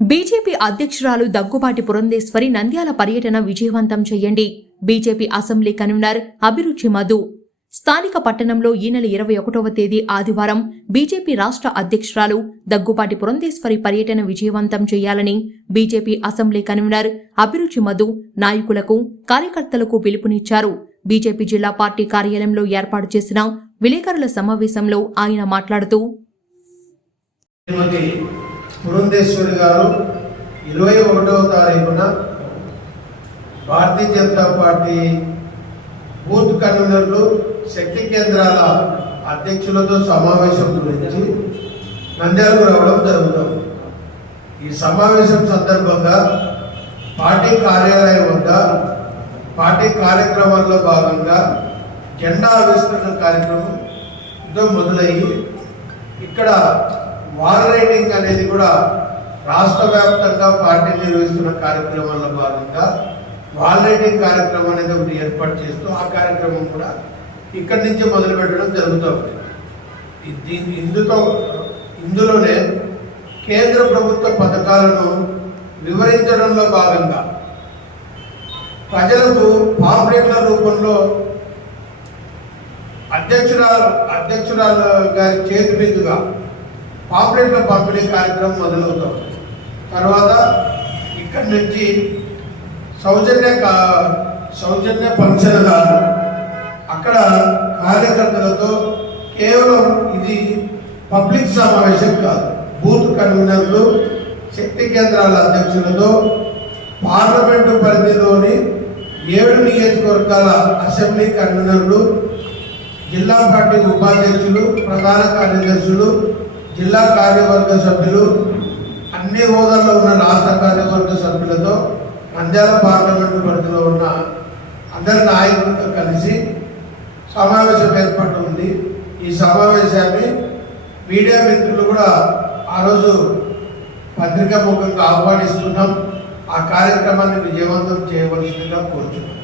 BJP అధ్యక్షురాలు దగ్గుబాటి పురంధేశ్వరి నంద్యాల పర్యటన విజయవంతం చేయండి. బీజేపీ అసెంబ్లీ కన్వీనర్ అభిరుచి మధు. స్థానిక పట్టణంలో ఈ నెల ఇరవై ఒకటవ తేదీ ఆదివారం బీజేపీ రాష్ట్ర అధ్యక్షురాలు దగ్గుబాటి పురంధేశ్వరి పర్యటన విజయవంతం చేయాలని బీజేపీ అసెంబ్లీ కన్వీనర్ అభిరుచి మధు నాయకులకు కార్యకర్తలకు పిలుపునిచ్చారు. బీజేపీ జిల్లా పార్టీ కార్యాలయంలో ఏర్పాటు చేసిన విలేకరుల సమావేశంలో ఆయన మాట్లాడుతూ పురంధేశ్వరి గారు ఇరవై ఒకటవ తారీఖున భారతీయ జనతా పార్టీ బూత్ కన్వీనర్లు శక్తి కేంద్రాల అధ్యక్షులతో సమావేశం గురించి నంద్యాలకు రావడం జరుగుతుంది. ఈ సమావేశం సందర్భంగా పార్టీ కార్యాలయం వద్ద పార్టీ కార్యక్రమాల్లో భాగంగా జెండా ఆవిష్కరణ కార్యక్రమంతో మొదలయ్యి ఇక్కడ వాల్ రైటింగ్ అనేది కూడా రాష్ట్ర వ్యాప్తంగా పార్టీ నిర్వహిస్తున్న కార్యక్రమాల్లో భాగంగా వాల్ రైటింగ్ కార్యక్రమం అనేది ఒకటి ఏర్పాటు చేస్తూ ఆ కార్యక్రమం కూడా ఇక్కడి నుంచి మొదలు పెట్టడం జరుగుతుంది ఉంది. ఇందుతో ఇందులోనే కేంద్ర ప్రభుత్వ పథకాలను వివరించడంలో భాగంగా ప్రజలకు పాంప్లెట్ల రూపంలో అధ్యక్షురాలు అధ్యక్షురాలు గారి చేతి మీదుగా పాంప్లెట్ల పంపిణీ కార్యక్రమం మొదలవుతాం. తర్వాత ఇక్కడి నుంచి సౌజన్య కా- సౌజన్య ఫంక్షన్ కాదు అక్కడ కార్యకర్తలతో కేవలం ఇది పబ్లిక్ సమావేశం కాదు. బూత్ కన్వీనర్లు శక్తి కేంద్రాల అధ్యక్షులతో పార్లమెంటు పరిధిలోని ఏడు నియోజకవర్గాల అసెంబ్లీ కన్వీనర్లు జిల్లా పార్టీ ఉపాధ్యక్షులు ప్రధాన కార్యదర్శులు జిల్లా కార్యవర్గ సభ్యులు అన్ని హోదాల్లో ఉన్న రాష్ట్ర కార్యవర్గ సభ్యులతో నంద్యాల పార్లమెంటు పరిధిలో ఉన్న అందరి నాయకులతో కలిసి సమావేశం ఏర్పాటు ఉంది. ఈ సమావేశాన్ని మీడియా మిత్రులు కూడా ఆ రోజు పత్రికా ముఖంగా ఆహ్వానిస్తున్నాం. ఆ కార్యక్రమాన్ని విజయవంతం చేయవలసిందిగా కోరుచున్నాం.